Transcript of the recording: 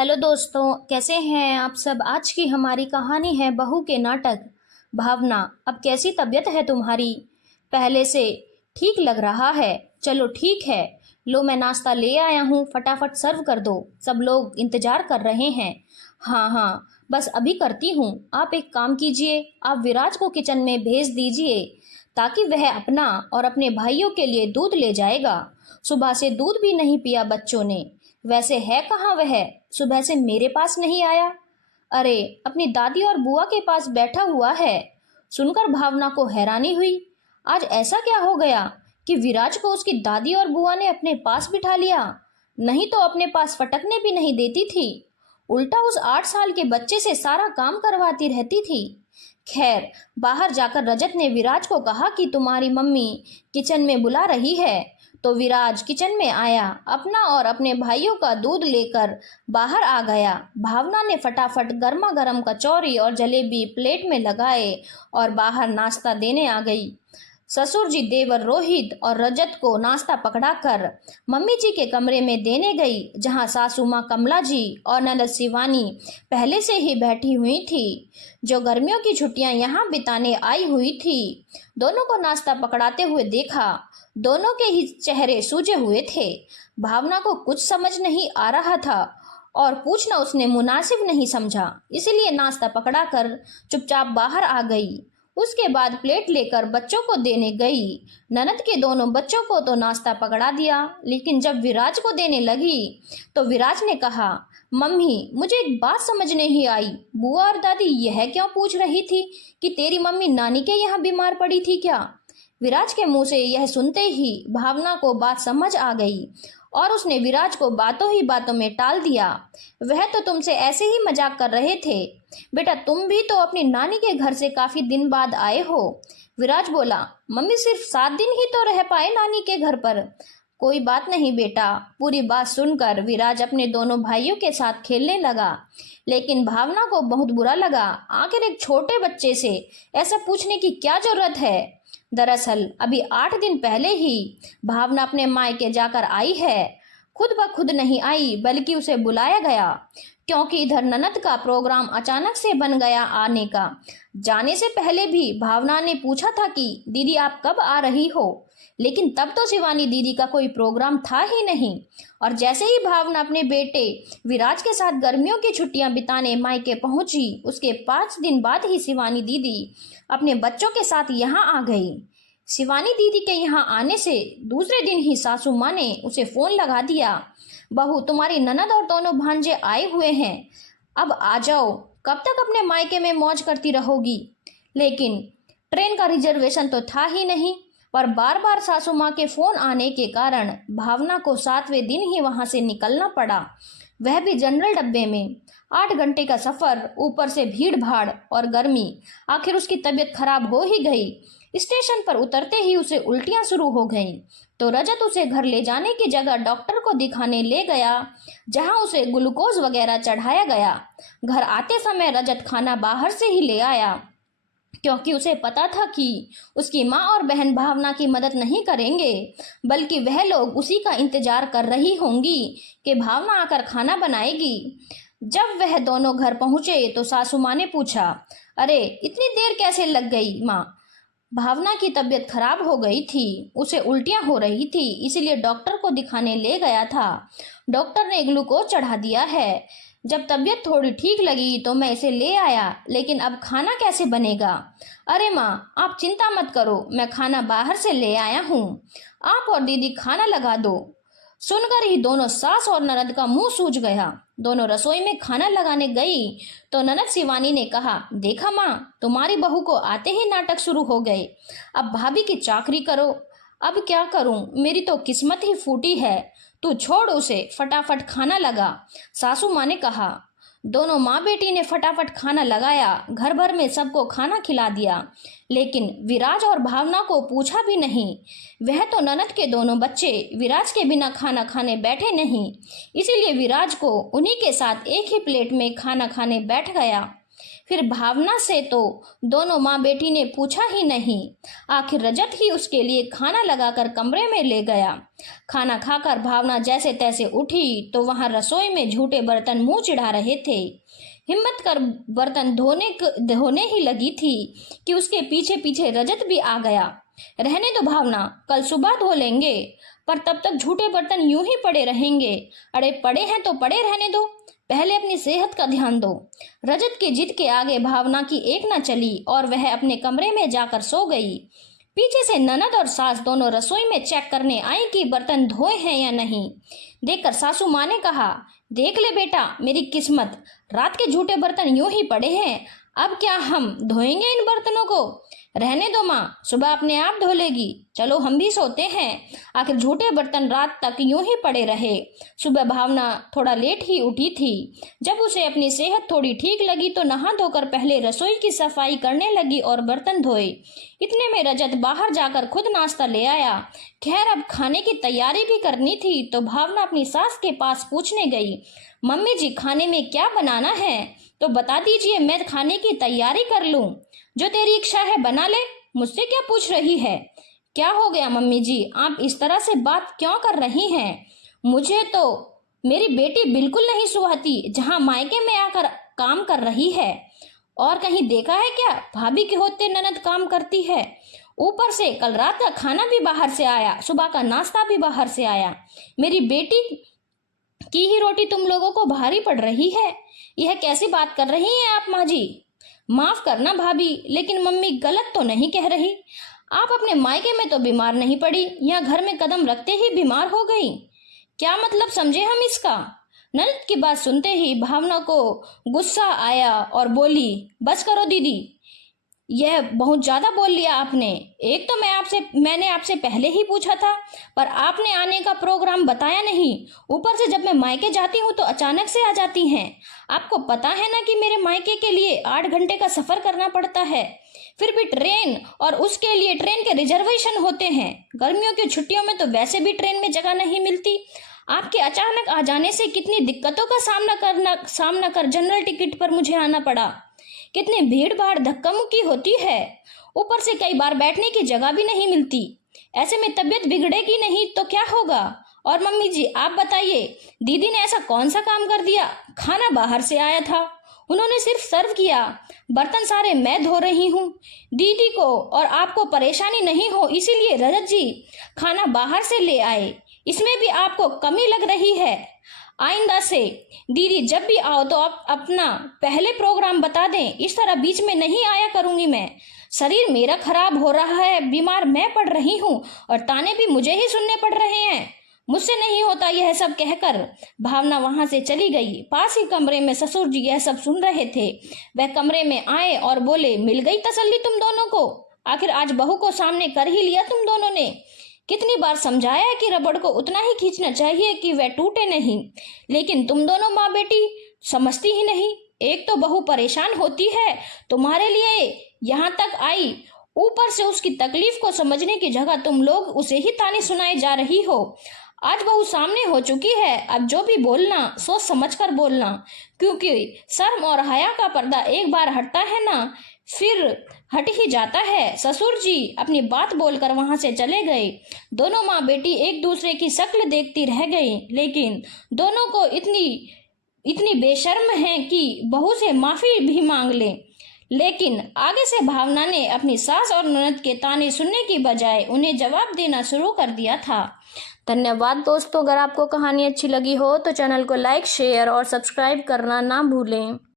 Hello दोस्तों, कैसे हैं आप सब। आज की हमारी कहानी है बहू के नाटक। भावना, अब कैसी तबीयत है तुम्हारी? पहले से ठीक लग रहा है? चलो ठीक है, लो मैं नाश्ता ले आया हूँ, फटाफट सर्व कर दो, सब लोग इंतजार कर रहे हैं। हाँ हाँ, बस अभी करती हूँ। आप एक काम कीजिए, आप विराज को किचन में भेज दीजिए ताकि वह अपना और अपने भाइयों के लिए दूध ले जाएगा। सुबह से दूध भी नहीं पिया बच्चों ने। वैसे है कहाँ वह? सुबह से मेरे पास नहीं आया। अरे, अपनी दादी और बुआ के पास बैठा हुआ है। सुनकर भावना को हैरानी हुई। आज ऐसा क्या हो गया कि विराज को उसकी दादी और बुआ ने अपने पास बिठा लिया? नहीं तो अपने पास फटकने भी नहीं देती थी, उल्टा उस 8 साल के बच्चे से सारा काम करवाती रहती थी। खैर, बाहर जाकर रजत ने विराज को कहा कि तुम्हारी मम्मी किचन में बुला रही है। तो विराज किचन में आया, अपना और अपने भाइयों का दूध लेकर बाहर आ गया। भावना ने फटाफट गर्मा गर्म कचौरी और जलेबी प्लेट में लगाए और बाहर नाश्ता देने आ गई। ससुर जी देवर रोहित और रजत को नाश्ता पकड़ाकर मम्मी जी के कमरे में देने गई, जहां सासू माँ कमला जी और ननद शिवानी पहले से ही बैठी हुई थी, जो गर्मियों की छुट्टियां यहाँ बिताने आई हुई थी। दोनों को नाश्ता पकड़ाते हुए देखा, दोनों के ही चेहरे सूजे हुए थे। भावना को कुछ समझ नहीं आ रहा था और पूछना उसने मुनासिब नहीं समझा, इसलिए नाश्ता पकड़ाकर चुपचाप बाहर आ गई। उसके बाद प्लेट लेकर बच्चों को देने गई। ननद के दोनों बच्चों को तो नाश्ता पकड़ा दिया, लेकिन जब विराज को देने लगी तो विराज ने कहा, मम्मी मुझे एक बात समझ नहीं आई। बुआ और दादी यह क्यों पूछ रही थी कि तेरी मम्मी नानी के यहाँ बीमार पड़ी थी क्या? विराज के मुंह से यह सुनते ही भावना को बात समझ आ गई और उसने विराज को बातों ही बातों में टाल दिया। वह तो तुमसे ऐसे ही मजाक कर रहे थे। बेटा, तुम भी तो अपनी नानी के घर से काफी दिन बाद आए हो। विराज बोला, मम्मी सिर्फ 7 दिन ही तो रह पाए नानी के घर पर। कोई बात नहीं बेटा। पूरी बात सुनकर विराज अपने दोनों भाइयों के साथ खेलने लगा, लेकिन भावना को बहुत बुरा लगा। आखिर एक छोटे बच्चे से ऐसा पूछने की क्या जरूरत है? दरअसल अभी 8 दिन पहले ही भावना अपने मायके जाकर आई है। खुद ब खुद नहीं आई, बल्कि उसे बुलाया गया, क्योंकि इधर ननद का प्रोग्राम अचानक से बन गया आने का। जाने से पहले भी भावना ने पूछा था कि दीदी आप कब आ रही हो, लेकिन तब तो शिवानी दीदी का कोई प्रोग्राम था ही नहीं। और जैसे ही भावना अपने बेटे विराज के साथ गर्मियों की छुट्टियां बिताने मायके पहुंची, उसके 5 दिन बाद ही शिवानी दीदी अपने बच्चों के साथ यहाँ आ गई। शिवानी दीदी के यहाँ आने से दूसरे दिन ही सासू माँ ने उसे फोन लगा दिया, बहू तुम्हारी ननद और दोनों भांजे आए हुए हैं, अब आ जाओ, कब तक अपने मायके में मौज करती रहोगी। लेकिन ट्रेन का रिजर्वेशन तो था ही नहीं, पर बार बार सासू माँ के फोन आने के कारण भावना को 7वें दिन ही वहां से निकलना पड़ा, वह भी जनरल डब्बे में। 8 घंटे का सफर, ऊपर से भीड़ भाड़ और गर्मी। आखिर उसकी तबीयत खराब हो ही गई। स्टेशन पर उतरते ही उसे उल्टियां शुरू हो गईं, तो रजत उसे घर ले जाने की जगह डॉक्टर को दिखाने ले गया, जहां उसे ग्लूकोज वगैरह चढ़ाया गया। घर आते समय रजत खाना बाहर से ही ले आया, क्योंकि उसे पता था कि उसकी माँ और बहन भावना की मदद नहीं करेंगे, बल्कि वह लोग उसी का इंतजार कर रही होंगी कि भावना आकर खाना बनाएगी। जब वह दोनों घर पहुंचे तो सासू माँ ने पूछा, अरे इतनी देर कैसे लग गई माँ? भावना की तबीयत खराब हो गई थी, उसे उल्टियां हो रही थी, इसलिए डॉक्टर को दिखाने ले गया था। डॉक्टर ने ग्लूकोज चढ़ा दिया है। जब तबीयत थोड़ी ठीक लगी तो मैं इसे ले आया, लेकिन अब खाना कैसे बनेगा? अरे माँ आप चिंता मत करो, मैं खाना बाहर से ले आया हूँ, आप और दीदी खाना लगा दो। सुनकर ही दोनों सास और ननद का मुंह सूज गया। दोनों रसोई में खाना लगाने गई तो ननद शिवानी ने कहा, देखा माँ, तुम्हारी बहू को आते ही नाटक शुरू हो गए, अब भाभी की चाकरी करो। अब क्या करूं, मेरी तो किस्मत ही फूटी है, तू छोड़ उसे, फटाफट खाना लगा। सासू माँ ने कहा। दोनों माँ बेटी ने फटाफट खाना लगाया, घर भर में सबको खाना खिला दिया, लेकिन विराज और भावना को पूछा भी नहीं। वह तो ननद के दोनों बच्चे विराज के बिना खाना खाने बैठे नहीं, इसीलिए विराज को उन्हीं के साथ एक ही प्लेट में खाना खाने बैठ गया। फिर भावना से तो दोनों माँ बेटी ने पूछा ही नहीं। आखिर रजत ही उसके लिए खाना लगाकर कमरे में ले गया। खाना खाकर भावना जैसे तैसे उठी तो वहां रसोई में झूठे बर्तन मुंह चिढ़ा रहे थे। हिम्मत कर बर्तन धोने ही लगी थी कि उसके पीछे पीछे रजत भी आ गया। रहने दो भावना, कल सुबह धो लेंगे, पर तब तक झूठे बर्तन यूं ही पड़े रहेंगे। अरे पड़े हैं तो पड़े रहने दो, पहले अपनी सेहत का ध्यान दो। रजत की जिद के आगे भावना की एक न चली और वह अपने कमरे में जाकर सो गई। पीछे से ननद और सास दोनों रसोई में चेक करने आई कि बर्तन धोए हैं या नहीं। देखकर सासू माँ ने कहा, देख ले बेटा मेरी किस्मत, रात के झूठे बर्तन यूं ही पड़े हैं। अब क्या हम धोएंगे इन बर्तनों को? रहने दो माँ, सुबह अपने आप धो लेगी। चलो हम भी सोते हैं। आखिर झूठे बर्तन रात तक यूं ही पड़े रहे। सुबह भावना थोड़ा लेट ही उठी थी। जब उसे अपनी सेहत थोड़ी ठीक लगी तो नहा धोकर पहले रसोई की सफाई करने लगी और बर्तन धोए। इतने में रजत बाहर जाकर खुद नाश्ता ले आया। खैर अब खाने की तैयारी भी करनी थी तो भावना अपनी सास के पास पूछने गई, मम्मी जी खाने में क्या बनाना है? तो बता दीजिए, मैं खाने की तैयारी कर लूं। जो तेरी इच्छा है बना ले, मुझसे क्या पूछ रही है? क्या हो गया मम्मी जी, आप इस तरह से बात क्यों कर रही हैं? मुझे तो मेरी बेटी बिल्कुल नहीं सुहाती जहां मायके में आकर काम कर रही है। और कहीं देखा है क्या भाभी के होते ननद काम करती है? ऊपर से कल रात का खाना भी बाहर से आया, सुबह का नाश्ता भी बाहर से आया। मेरी बेटी की ही रोटी तुम लोगों को भारी पड़ रही है। यह कैसी बात कर रही हैं आप माँ जी? माफ करना भाभी, लेकिन मम्मी गलत तो नहीं कह रही। आप अपने मायके में तो बीमार नहीं पड़ी, यहाँ घर में कदम रखते ही बीमार हो गई। क्या मतलब समझे हम इसका? ननद की बात सुनते ही भावना को गुस्सा आया और बोली, बस करो दीदी, यह बहुत ज्यादा बोल लिया आपने। एक तो मैंने आपसे पहले ही पूछा था, पर आपने आने का प्रोग्राम बताया नहीं। ऊपर से जब मैं मायके जाती हूँ तो अचानक से आ जाती हैं। आपको पता है ना कि मेरे मायके के लिए 8 घंटे का सफर करना पड़ता है, फिर भी ट्रेन, और उसके लिए ट्रेन के रिजर्वेशन होते हैं। गर्मियों की छुट्टियों में तो वैसे भी ट्रेन में जगह नहीं मिलती। आपके अचानक आ जाने से कितनी दिक्कतों का सामना कर जनरल टिकट पर मुझे आना पड़ा। कितनी भीड़ भाड़ धक्का मुक्की होती है, ऊपर से कई बार बैठने की जगह भी नहीं मिलती। ऐसे में तबीयत बिगड़ेगी नहीं तो क्या होगा? और मम्मी जी आप बताइए, दीदी ने ऐसा कौन सा काम कर दिया? खाना बाहर से आया था, उन्होंने सिर्फ सर्व किया, बर्तन सारे मैं धो रही हूँ। दीदी को और आपको परेशानी नहीं हो इसीलिए रजत जी खाना बाहर से ले आए, इसमें भी आपको कमी लग रही है। आइंदा से दीदी जब भी आओ तो आप अपना पहले प्रोग्राम बता दें, इस तरह बीच में नहीं आया करूंगी मैं। शरीर मेरा खराब हो रहा है, बीमार मैं पड़ रही हूँ और ताने भी मुझे ही सुनने पड़ रहे हैं। मुझसे नहीं होता यह सब कहकर भावना वहां से चली गई। पास ही कमरे में ससुर जी यह सब सुन रहे थे। वह कमरे में आए और बोले, मिल गई तसल्ली तुम दोनों को? आखिर आज बहू को सामने कर ही लिया तुम दोनों ने। कितनी बार समझाया कि रबड़ को उतना ही खींचना चाहिए कि वह टूटे नहीं, लेकिन तुम दोनों माँ बेटी समझती ही नहीं। एक तो बहू परेशान होती है तुम्हारे लिए यहाँ तक आई, ऊपर से उसकी तकलीफ को समझने की जगह तुम लोग उसे ही ताने सुनाए जा रही हो। आज बहू सामने हो चुकी है, अब जो भी बोलना सोच समझ कर बोलना, क्योंकि शर्म और हया का पर्दा एक बार हटता है ना फिर हट ही जाता है। ससुर जी अपनी बात बोलकर वहां से चले गए। दोनों माँ बेटी एक दूसरे की शक्ल देखती रह गई, लेकिन दोनों को इतनी बेशर्म है कि बहू से माफी भी मांग ले। लेकिन आगे से भावना ने अपनी सास और ननद के ताने सुनने की बजाय उन्हें जवाब देना शुरू कर दिया था। धन्यवाद दोस्तों, अगर आपको कहानी अच्छी लगी हो तो चैनल को लाइक, शेयर और सब्सक्राइब करना ना भूलें।